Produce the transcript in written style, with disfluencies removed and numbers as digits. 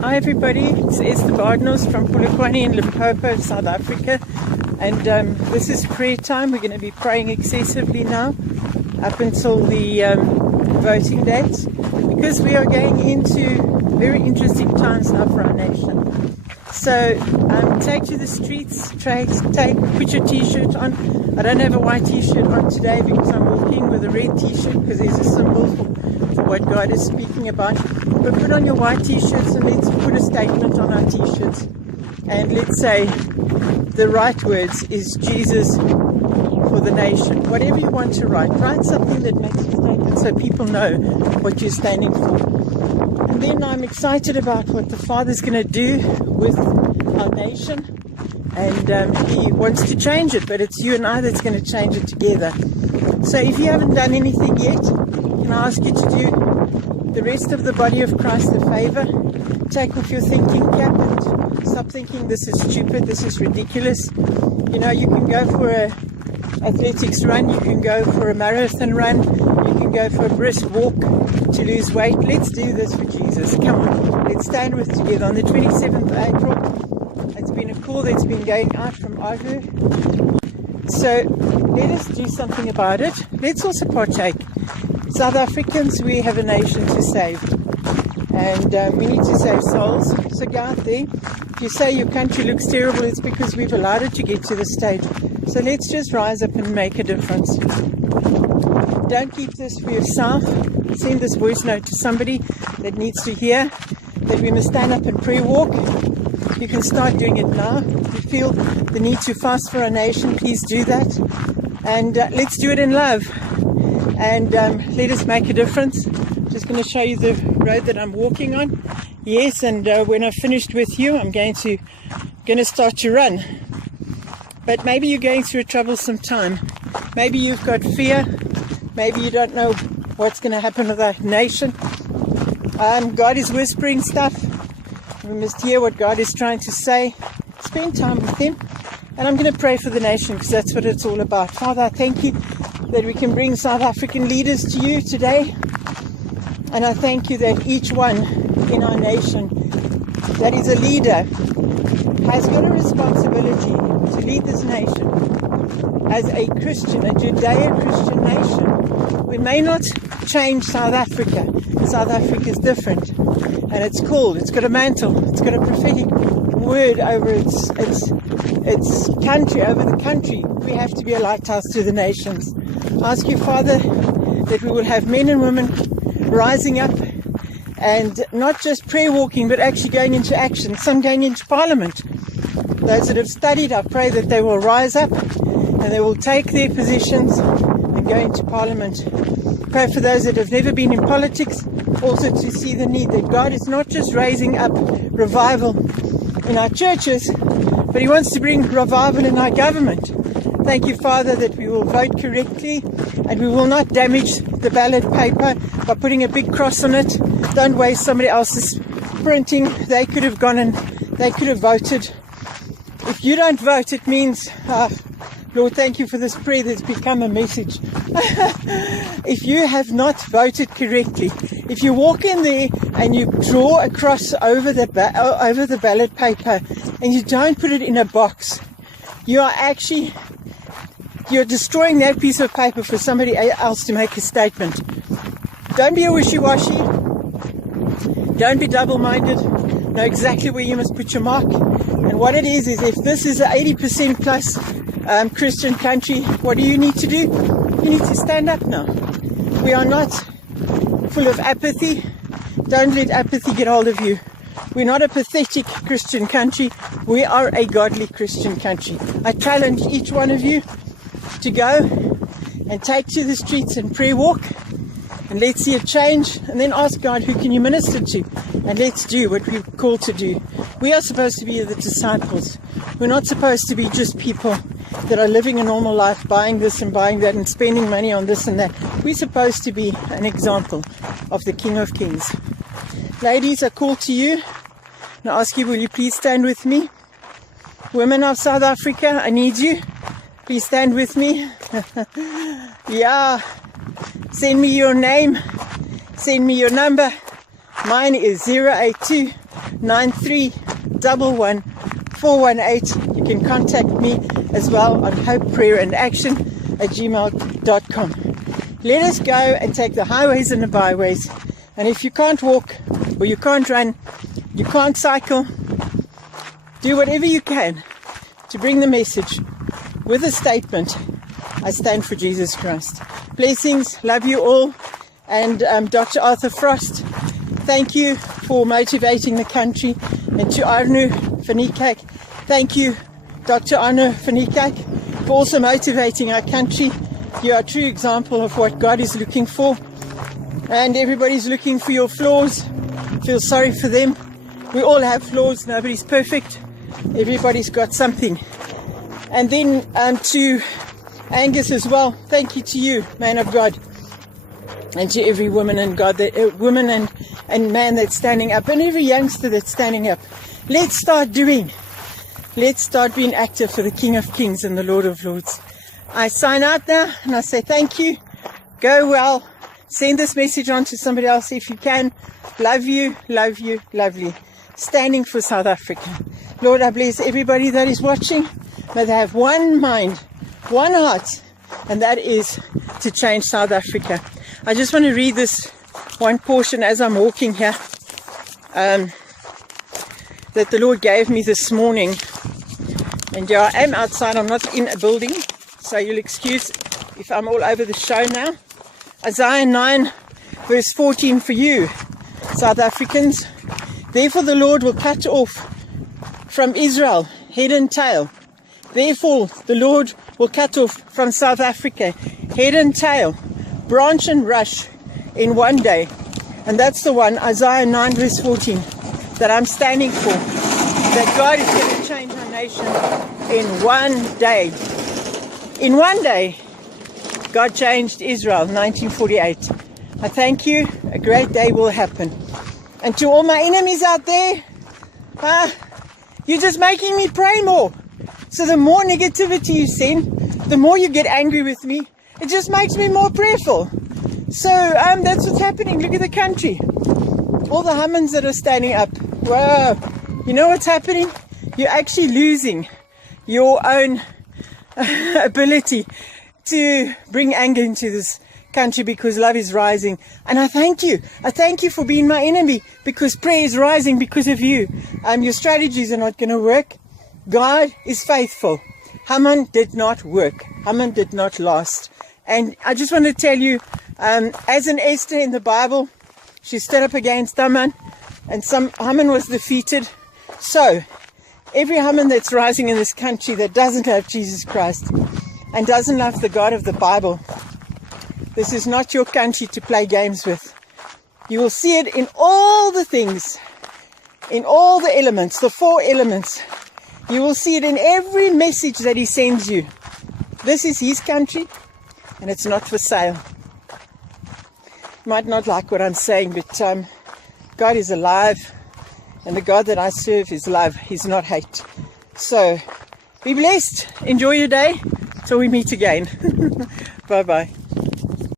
Hi everybody, it's Esther Bardnos from Polokwane in Limpopo, South Africa, and this is prayer time. We're going to be praying excessively now up until the voting dates, because we are going into very interesting times now for our nation. So take to the streets, put your t-shirt on. I don't have a white t-shirt on today because I'm walking with a red t-shirt, because there's a symbol for what God is speaking about. But put on your white t-shirts and let's put a statement on our t-shirts. And let's say the right words is Jesus for the nation. Whatever you want to write something that makes a statement so people know what you're standing for. And then I'm excited about what the Father's going to do with our nation. And He wants to change it, but it's you and I that's going to change it together. So if you haven't done anything yet, can I ask you to do the rest of the body of Christ a favor? Take off your thinking cap and stop thinking this is stupid, this is ridiculous. You know, you can go for a athletics run, you can go for a marathon run, you can go for a brisk walk to lose weight. Let's do this for Jesus. Come on, let's stand with together. On the 27th of April, it's been a call that's been going out from Agu. So let us do something about it. Let's also partake. South Africans, we have a nation to save, and we need to save souls. So go out there. If you say your country looks terrible, it's because we've allowed it to get to this stage. So let's just rise up and make a difference. Don't keep this for yourself. Send this voice note to somebody that needs to hear that we must stand up and pray walk. You can start doing it now. If you feel the need to fast for our nation, please do that. And let's do it in love. And let us make a difference. Just going to show you the road that I'm walking on. Yes, and when I've finished with you, I'm going to start to run. But maybe you're going through a troublesome time. Maybe you've got fear. Maybe you don't know what's going to happen with our nation. God is whispering stuff. We must hear what God is trying to say. Spend time with Him. And I'm going to pray for the nation, because that's what it's all about. Father, I thank you that we can bring South African leaders to you today. And I thank you that each one in our nation that is a leader has got a responsibility to lead this nation as a Christian, a Judeo-Christian nation. We may not change South Africa. South Africa is different. And it's called, it's got a mantle, it's got a prophetic word over its country, over the country. We have to be a lighthouse to the nations. I ask you, Father, that we will have men and women rising up and not just prayer walking, but actually going into action, some going into Parliament. Those that have studied, I pray that they will rise up and they will take their positions and go into Parliament. Pray for those that have never been in politics, also to see the need that God is not just raising up revival in our churches, but He wants to bring revival in our government. Thank you, Father, that we will vote correctly and we will not damage the ballot paper by putting a big cross on it. Don't waste somebody else's printing. They could have gone and they could have voted. If you don't vote, it means, Lord, thank you for this prayer that's become a message. If you have not voted correctly, if you walk in there and you draw a cross over the ballot paper and you don't put it in a box, you're destroying that piece of paper for somebody else to make a statement. Don't be a wishy-washy. Don't be double-minded. Know exactly where you must put your mark. And what it is if this is an 80% plus Christian country, what do you need to do? You need to stand up now. We are not full of apathy. Don't let apathy get hold of you. We're not a pathetic Christian country. We are a godly Christian country. I challenge each one of you to go and take to the streets and prayer walk, and let's see a change, and then ask God, who can you minister to? And let's do what we're called to do. We are supposed to be the disciples. We're not supposed to be just people that are living a normal life, buying this and buying that and spending money on this and that. We're supposed to be an example of the King of Kings. Ladies, I call to you and I ask you, will you please stand with me? Women of South Africa, I need you. Please stand with me. Yeah. Send me your name. Send me your number. Mine is 082 9311 418. You can contact me as well on hopeprayerandaction@gmail.com. Let us go and take the highways and the byways. And if you can't walk, or you can't run, you can't cycle, do whatever you can to bring the message with a statement, I stand for Jesus Christ. Blessings, love you all. And Dr. Arthur Frost, thank you for motivating the country. And to Arno van Niekerk, thank you, Dr. Arno van Niekerk, for also motivating our country. You are a true example of what God is looking for. And everybody's looking for your flaws. Feel sorry for them. We all have flaws. Nobody's perfect. Everybody's got something. And then to Angus as well, thank you to you, man of God. And to every woman and woman and man that's standing up, and every youngster that's standing up. Let's start doing. Let's start being active for the King of Kings and the Lord of Lords. I sign out now and I say thank you. Go well. Send this message on to somebody else if you can. Love you, love you, lovely. Standing for South Africa. Lord, I bless everybody that is watching. May they have one mind, one heart, and that is to change South Africa. I just want to read this one portion as I'm walking here that the Lord gave me this morning. And yeah, I am outside. I'm not in a building, so you'll excuse if I'm all over the show now. Isaiah 9 verse 14 for you, South Africans. Therefore the Lord will cut off from Israel head and tail. Therefore the Lord will cut off from South Africa head and tail, branch and rush in one day. And that's the one, Isaiah 9 verse 14, that I'm standing for. That God is going to change our nation in one day. In one day, God changed Israel, 1948. I thank you. A great day will happen. And to all my enemies out there, you're just making me pray more. So the more negativity you send, the more you get angry with me. It just makes me more prayerful. So that's what's happening. Look at the country. All the Hammans that are standing up. Whoa. You know what's happening? You're actually losing your own ability to bring anger into this country because love is rising. And I thank you. I thank you for being my enemy because prayer is rising because of you. Your strategies are not going to work. God is faithful. Haman did not work. Haman did not last. And I just want to tell you, as an Esther in the Bible, she stood up against Haman, and Haman was defeated. So, every Haman that's rising in this country that doesn't love Jesus Christ and doesn't love the God of the Bible, this is not your country to play games with. You will see it in all the things, in all the elements, the 4 elements. You will see it in every message that he sends you. This is his country, and it's not for sale. You might not like what I'm saying, but God is alive, and the God that I serve is love. He's not hate. So, be blessed. Enjoy your day till we meet again. Bye-bye.